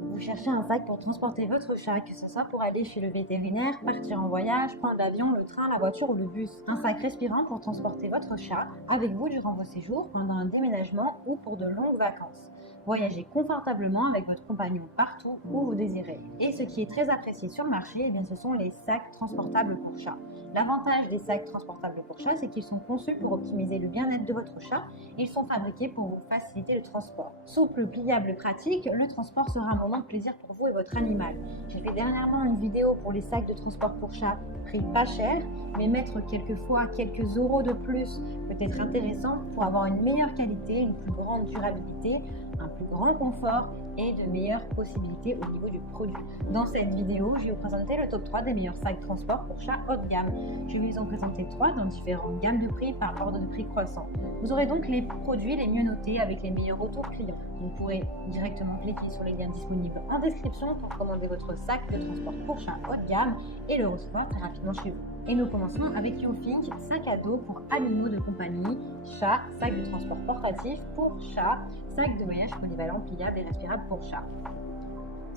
Vous cherchez un sac pour transporter votre chat, que ce soit pour aller chez le vétérinaire, partir en voyage, prendre l'avion, le train, la voiture ou le bus. Un sac respirant pour transporter votre chat avec vous durant vos séjours, pendant un déménagement ou pour de longues vacances. Voyagez confortablement avec votre compagnon partout où vous désirez. Et ce qui est très apprécié sur le marché, eh bien, ce sont les sacs transportables pour chat. L'avantage des sacs transportables pour chat, c'est qu'ils sont conçus pour optimiser le bien-être de votre chat. Ils sont fabriqués pour vous faciliter le transport. Souple, pliable, pratique, le transport sera un moment de plaisir pour vous et votre animal. J'ai fait dernièrement une vidéo pour les sacs de transport pour chat, prix pas cher, mais mettre quelquefois quelques euros de plus peut être intéressant pour avoir une meilleure qualité, une plus grande durabilité, un plus grand confort et de meilleures possibilités au niveau du produit. Dans cette vidéo, je vais vous présenter le top 3 des meilleurs sacs transport pour chat haut de gamme. Je vais vous en présenter 3 dans différentes gammes de prix par ordre de prix croissant. Vous aurez donc les produits les mieux notés avec les meilleurs retours clients. Vous pourrez directement cliquer sur les liens disponibles en description pour commander votre sac de transport pour chat haut de gamme et le recevoir très rapidement chez vous. Et nous commençons avec YouThink, sac à dos pour animaux de compagnie, chat, sac de transport portatif pour chat, sac de voyage polyvalent, pliable et respirable pour chat.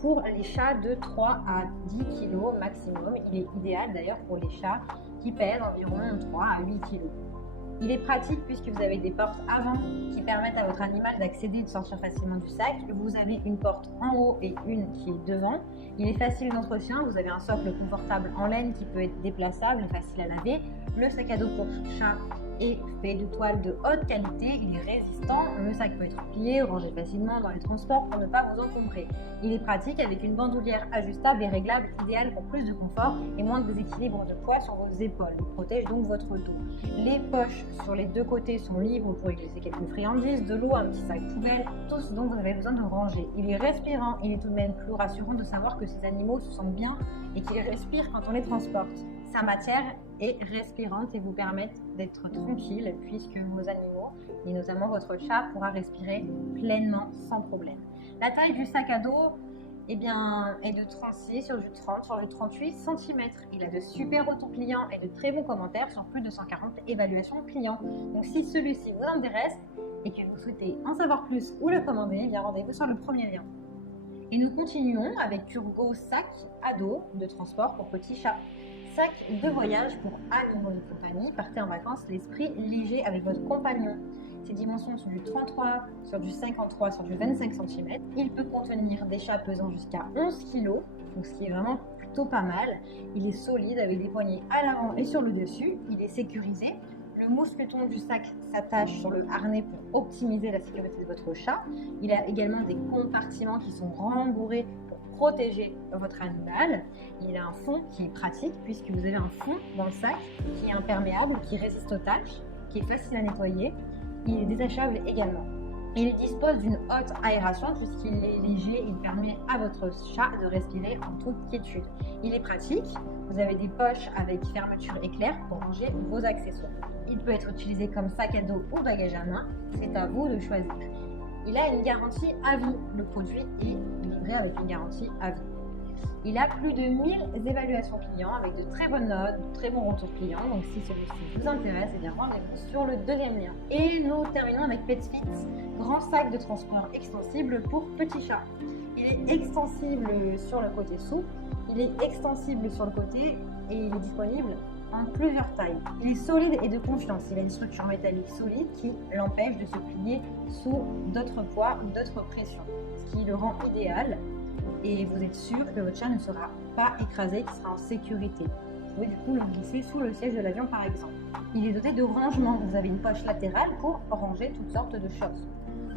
Pour les chats de 3 à 10 kg maximum, il est idéal d'ailleurs pour les chats qui pèsent environ 3 à 8 kg. Il est pratique puisque vous avez des portes avant qui permettent à votre animal d'accéder et de sortir facilement du sac. Vous avez une porte en haut et une qui est devant. Il est facile d'entretien, vous avez un socle confortable en laine qui peut être déplaçable et facile à laver. Le sac à dos pour chat est fait de toile de haute qualité, il est résistant, le sac peut être plié, rangé facilement dans les transports pour ne pas vous encombrer. Il est pratique avec une bandoulière ajustable et réglable, idéale pour plus de confort et moins de déséquilibre de poids sur vos épaules. Il protège donc votre dos. Les poches sur les deux côtés sont libres pour y laisser quelques friandises, de l'eau, un petit sac poubelle, tout ce dont vous avez besoin de ranger. Il est respirant, il est tout de même plus rassurant de savoir que ces animaux se sentent bien et qu'ils respirent quand on les transporte. Sa matière est respirante et vous permet d'être tranquille puisque vos animaux, et notamment votre chat, pourra respirer pleinement sans problème. La taille du sac à dos est de 36 sur du 30 sur du 38 cm. Il a de super retours clients et de très bons commentaires sur plus de 140 évaluations clients. Donc si celui-ci vous intéresse et que vous souhaitez en savoir plus ou le commander, bien rendez-vous sur le premier lien. Et nous continuons avec Turgo sac à dos de transport pour petits chats. Sac de voyage pour animaux de compagnie, partez en vacances l'esprit léger avec votre compagnon. Ses dimensions sont du 33, sur du 53, sur du 25 cm. Il peut contenir des chats pesant jusqu'à 11 kg, donc ce qui est vraiment plutôt pas mal. Il est solide avec des poignées à l'avant et sur le dessus. Il est sécurisé. Le mousqueton du sac s'attache sur le harnais pour optimiser la sécurité de votre chat. Il a également des compartiments qui sont rembourrés pour protéger votre animal. Il a un fond qui est pratique puisque vous avez un fond dans le sac qui est imperméable, qui résiste aux taches, qui est facile à nettoyer. Il est détachable également. Il dispose d'une haute aération puisqu'il est léger, il permet à votre chat de respirer en toute quiétude. Il est pratique, vous avez des poches avec fermeture éclair pour ranger vos accessoires. Il peut être utilisé comme sac à dos ou bagage à main, c'est à vous de choisir. Il a une garantie à vie, le produit est livré avec une garantie à vie. Il a plus de 1000 évaluations clients avec de très bonnes notes, de très bons retours clients. Donc si celui-ci vous intéresse, eh bien rendez-vous sur le deuxième lien. Et nous terminons avec PetFit, grand sac de transport extensible pour petits chats. Il est extensible sur le côté souple, il est extensible sur le côté et il est disponible en plusieurs tailles. Il est solide et de confiance. Il a une structure métallique solide qui l'empêche de se plier sous d'autres poids ou d'autres pressions, ce qui le rend idéal. Et vous êtes sûr que votre chat ne sera pas écrasé, qu'il sera en sécurité. Vous pouvez du coup le glisser sous le siège de l'avion par exemple. Il est doté de rangement. Vous avez une poche latérale pour ranger toutes sortes de choses.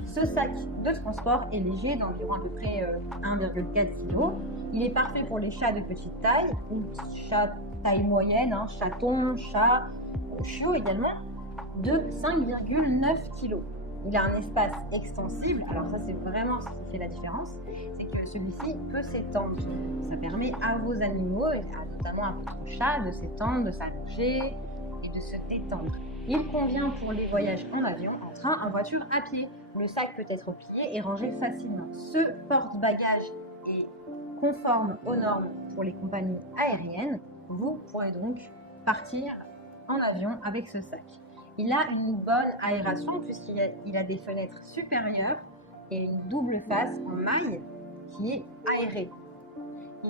Ce sac de transport est léger d'environ à peu près 1,4 kg. Il est parfait pour les chats de petite taille ou chats taille moyenne, chatons, chats, chiots également, de 5,9 kg. Il a un espace extensible, alors ça c'est vraiment ce qui fait la différence, c'est que celui-ci peut s'étendre. Ça permet à vos animaux, et notamment à votre chat, de s'étendre, de s'allonger et de se détendre. Il convient pour les voyages en avion, en train, en voiture, à pied. Le sac peut être plié et rangé facilement. Ce porte-bagages est conforme aux normes pour les compagnies aériennes. Vous pourrez donc partir en avion avec ce sac. Il a une bonne aération puisqu'il a des fenêtres supérieures et une double face en maille qui est aéré.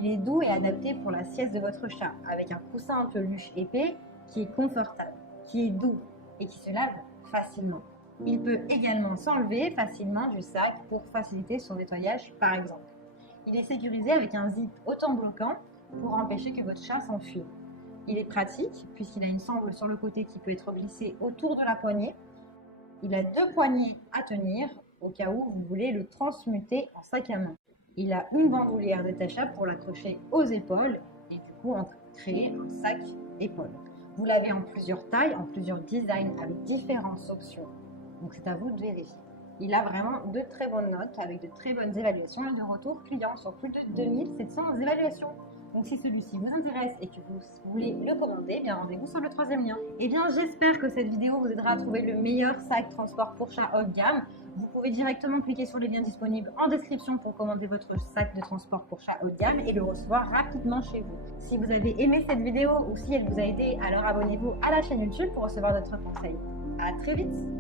Il est doux et adapté pour la sieste de votre chat, avec un coussin en peluche épais qui est confortable, qui est doux et qui se lave facilement. Il peut également s'enlever facilement du sac pour faciliter son nettoyage par exemple. Il est sécurisé avec un zip autobloquant pour empêcher que votre chat s'enfuit. Il est pratique puisqu'il a une sangle sur le côté qui peut être glissée autour de la poignée. Il a 2 poignées à tenir au cas où vous voulez le transmuter en sac à main. Il a une bandoulière détachable pour l'accrocher aux épaules et du coup en créer un sac épaule. Vous l'avez en plusieurs tailles, en plusieurs designs avec différentes options. Donc c'est à vous de vérifier. Il a vraiment de très bonnes notes avec de très bonnes évaluations et de retours clients sur plus de 2700 évaluations. Donc si celui-ci vous intéresse et que vous voulez le commander, bien rendez-vous sur le 3e lien. Et bien j'espère que cette vidéo vous aidera à trouver le meilleur sac transport pour chat haut de gamme. Vous pouvez directement cliquer sur les liens disponibles en description pour commander votre sac de transport pour chat haut de gamme et le recevoir rapidement chez vous. Si vous avez aimé cette vidéo ou si elle vous a aidé, alors abonnez-vous à la chaîne YouTube pour recevoir d'autres conseils. À très vite!